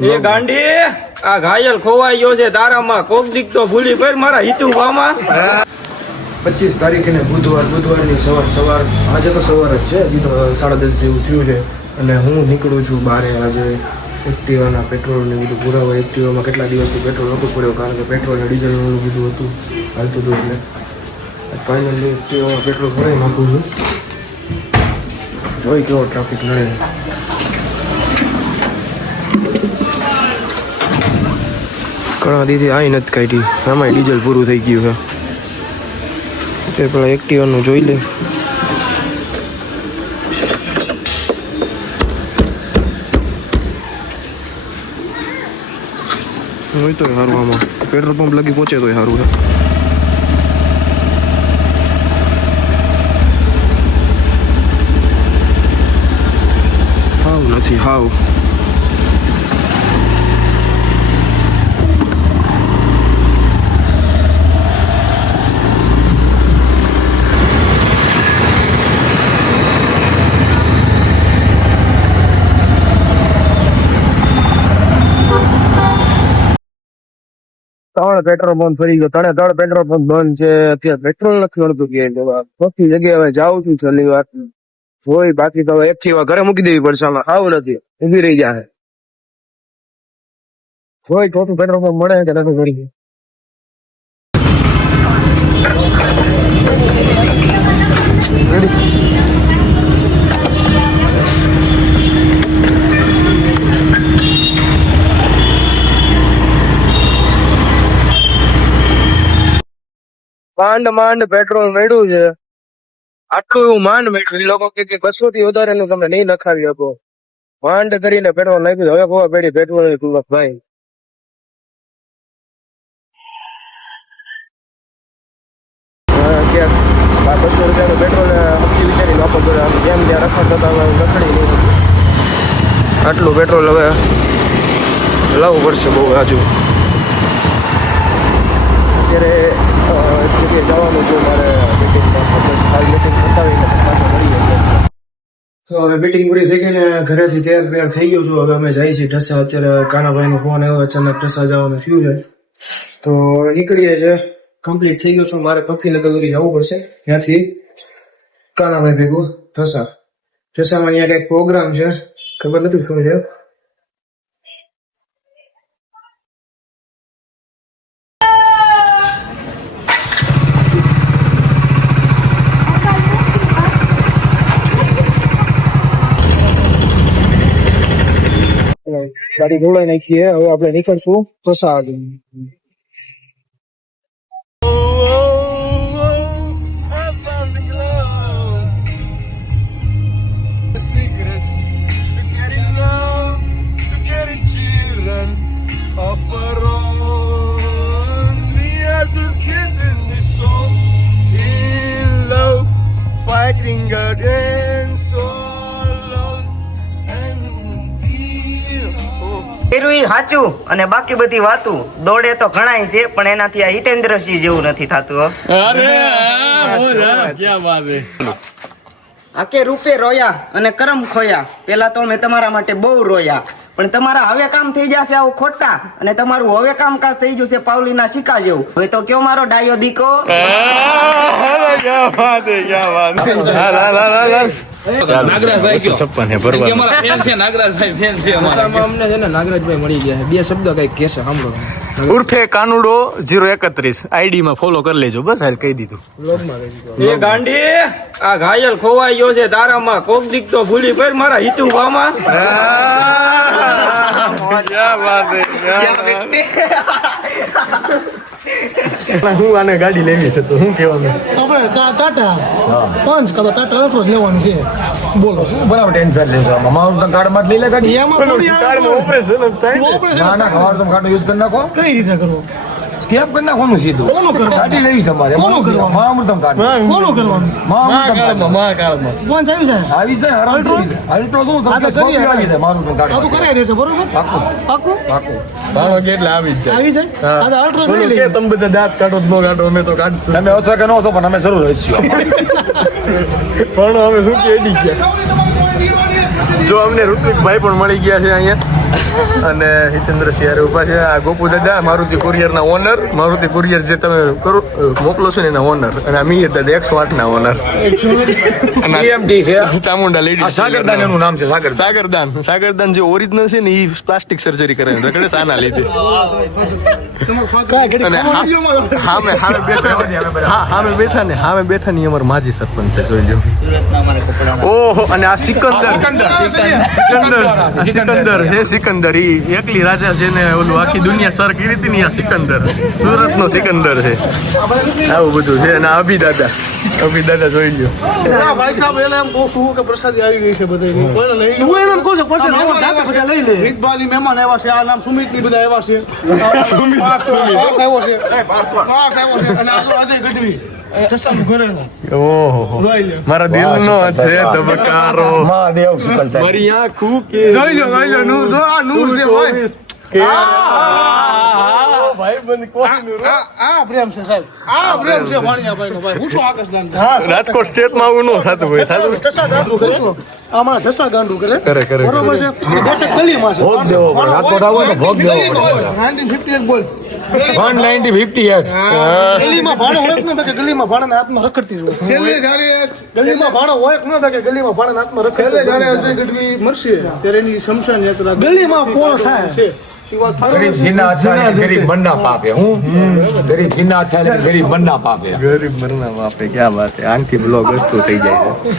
એ ગાંડી આ ઘાયલ ખોવાઈ ગયો છે તારામાં કોક દીક તો ભૂલી પર મારા હિતુ ભામાં 25 તારીખે બુધવારની સવાર આજે તો સવાર જ છે, હજી તો 10:30 જેવું થયું છે અને હું નીકળું છું બહારે. આજે એક્ટિવાના પેટ્રોલ ને બધું પુરાવા. એક્ટિવામાં કેટલા દિવસથી પેટ્રોલ નહોતું પડ્યું કારણ કે પેટ્રોલ ને ડીઝલ બધું હતું હાલતું હતું, એટલે ફાઇનલી એક્ટિવામાં પેટ્રોલ ભરાઈ નાખું છું. જોઈ કેવો ટ્રાફિક નડે. ઘણા દીધી આવી નથી કાઢી, આમાં ડીઝલ પૂરું થઈ ગયું છે. તે પેલા એક્ટિવાનું જોઈ લે. હોય તો સારું, આમાં પેટ્રોલ પંપ લગી પહોંચે તો સારું છે. હાવ નથી હાવ. ત્રણ પેટ્રોલ પંપ ફરી ગયો, ત્રણ પેટ્રોલ પંપ બંધ છે. અત્યારે પેટ્રોલ નથી મળતું કે ચોથી જગ્યાએ હવે જાઉં છું છેલ્લી વાર જોઈ. બાકી તો એક્ટિવા ઘરે મૂકી દેવી પડશે, આમાં આવું નથી ઊભી રહી જાય. જોઈ ચોથું પેટ્રોલ પંપ મળે કે નથી મળી ગયું. માંડ પેટ્રોલ મળ્યું છે. આટલું એવું માંડ મળ્યું. એ લોકો કે 200 થી વધારે નું તમે નહીં નખાવી શકો. માંડ કરીને પેટ્રોલ નાખ્યું. હવે ખબર પડી પેટ્રોલ ની કિંમત ભાઈ. ક્યાંક 200 રૂપિયાનું પેટ્રોલ સમજી વિચારી વાપર કરે. જેમ ત્યાં રખડતા રખડી નહીં. આટલું પેટ્રોલ હવે લાવવું પડશે બહુ આજુ. અત્યારે જગ્યાએ જવાનું છું મારે મીટિંગમાં. બસ હાલ મીટિંગ પતાવીને પાછા મળીએ. તો હવે મીટિંગ પૂરી થઈ ગઈ ને ઘરેથી તૈયાર થઈ ગયો છું. હવે અમે જઈએ છીએ ઢસા. અત્યારે કાનાભાઈનો ફોન આવ્યો, અચાનક ઢસા જવાનું થયું છે તો નીકળીએ છે. કમ્પ્લીટ થઈ ગયો છું. મારે કફીનગર સુધી જવું પડશે, ત્યાંથી કાનાભાઈ ભેગું ઢસા. ઢસામાં અહીંયા કંઈક પ્રોગ્રામ છે, ખબર નથી શું છે. ગાડી ધોળાઈ નાખીએ. હવે આપણે નીકળશું ઢસા આગળ. Fighting against all odds and સાચું અને બાકી બધી વાતું દોડે તો ઘણાય છે, પણ એનાથી આ હિતેન્દ્રસિંહ જેવું નથી થતું. આકે રૂપે રોયા અને કરમ ખોયા. પેલા તો મેં તમારા માટે બહુ રોયા, પણ તમારા હવે કામ થઈ જશે આવું ખોટા, અને તમારું હવે કામકાજ થઈ જશે પાવલીના સિક્કા જેવું. હવે તો કયો મારો ડાયો દીકો. નાગરાજભાઈ મળી ગયા. બે શબ્દ કઈક કેસે સાંભળો. ઉર્ફે કાનુડો 031 આઈડી માં ફોલો કરી લેજો. બસ હાલ કહી દીધું. એ ગાંડી આ ઘાયલ ખોવાઈ ગયો છે તારામાં કોક દીક તો ભૂલી પર મારા હિતુ ભામાં હું આને ગાડી લેવી છે તો શું કહેવાનું? આપણે ટાટા પંચ કરો, ટાટા રફરો જ લેવાનું છે. બોલો બરાબર ટેન્શન લેશો. મારું તો કાર્ડમાં લઈ લે ગાડી. એમાં થોડી કાર્ડમાં ઓપરેશન ના ના ખબર તમે કાર્ડ યુઝ કરી નાખો. કઈ રીતે કરવો? સ્કેમ કરી નાખવાનું સીધું. કોનું કરવાનું? ગાડી લેવી છે તમારે. કોનું કરવાનું? મહામૃતમ કાર્ડ. કોનું કરવાનું? મહામૃતમ કાર્ડ. પંચ આવી જાય. આવી છે અલ્ટ્રો અલ્ટ્રો શું હા તો તમને કરીએ. આવી છે મહામૃતમ કાર્ડ. આ તો કરાવી દેશે બરોબર. પાક્કું પાક્કું પાક્કું. આવી જાય. આ તો અલ્ટ્રો લઈ લઈએ. તમે બધા દાંત કાઢો ન કાઢો અમે તો કાઢશું. તમે ઓછો કે ન ઓછો પણ અમે જરૂર હસીશું. પણ હવે શું કે એડી ગયા જો અમને ઋત્વિકભાઈ પણ મળી ગયા છે અહીંયા અને હિતેન્દ્ર સિંહ ઉભા છે. આ ગોપુ દાદા મારુતિ કુરિયરના ઓનર, મારુતિ કુરિયર જે તમે મોકલો છો ને એના ઓનર, અને આ મિહિર દાદા 108 ના ઓનર. ચામુંડા લેડી સાગરદાન એનું નામ છે. સાગરદાન જે ઓરિજિનલ છે ને એ પ્લાસ્ટિક સર્જરી કરે રગડે આના લીધે. અને હામે બેઠા ને અમાર માજી સરપંચ છે, જોઈ લો. ઓહો, અને આ સિકંદર હે સિકંદર, ઈ એકલી રાજા જેને ઓલું આખી દુનિયા સર કરી હતી ને, આ સિકંદર સુરત નો સિકંદર છે. આવું બધું છે. અને અભી દાદા જોઈ લ્યો. ભાઈ સાહેબ એટલે એમ કહું છું કે પ્રસાદી આવી ગઈ છે બધે કોઈને લઈ લો. હું એમ કહું છું પછી નવો જાતે બધા લઈ લે. રીતભાઈ મહેમાન આવ્યા છે, આ નામ સુમિત ની બધા આવ્યા છે. સુમિત આવ્યો છે, અને આ અજય ગઢવી કસાનું ઘરેનું. ઓહો, મારા દિલનો છે ધબકારો. મહાદેવ શુકલ સાહેબ. મારી આંખું કે જોઈ લો નૂર, જો આ નૂર છે ભાઈ. ભાઈ બંધ કોઈ આ પ્રેમ છે સાહેબ, આ પ્રેમ છે વાણિયાભાઈ નો ભાઈ. હું શું આકાશદાન રાજકોટ સ્ટેટમાં આવું ન થતું હોય. ઢસા ગાંડું કરે છે. આમાં ઢસા ગાંડું કરે કરે. બરોબર છે. બેઠક ગલીમાં છે. ભોગ દેવો પડે. રાજકોટ આવો તો ભોગ દેવો પડે. 1958 બોલ. 190-58. ગલીમાં ભાડો હોય કે ન કે ગલીમાં ભાડાના હાથમાં રખડતી જ હોય. છેલ્લે જ્યારે ગલીમાં ભાડો હોય કે ન કે ગલીમાં ભાડાના હાથમાં છેલ્લે રખડતી જ્યારે અજય ગઢવી મરશે ત્યારે એની શમશાન યાત્રા ગલીમાં પોળ થાય છે. એ વાત ગરીબ જીના અચ્છા है, गरीब बनना पाप है. હું ગરીબ જીના અચ્છા है, गरीब बनना पाप है. ગરીબ મરના બાપે ક્યાં વાત છે. આનથી બ્લોગ વસ્તુ થઈ જાય છે.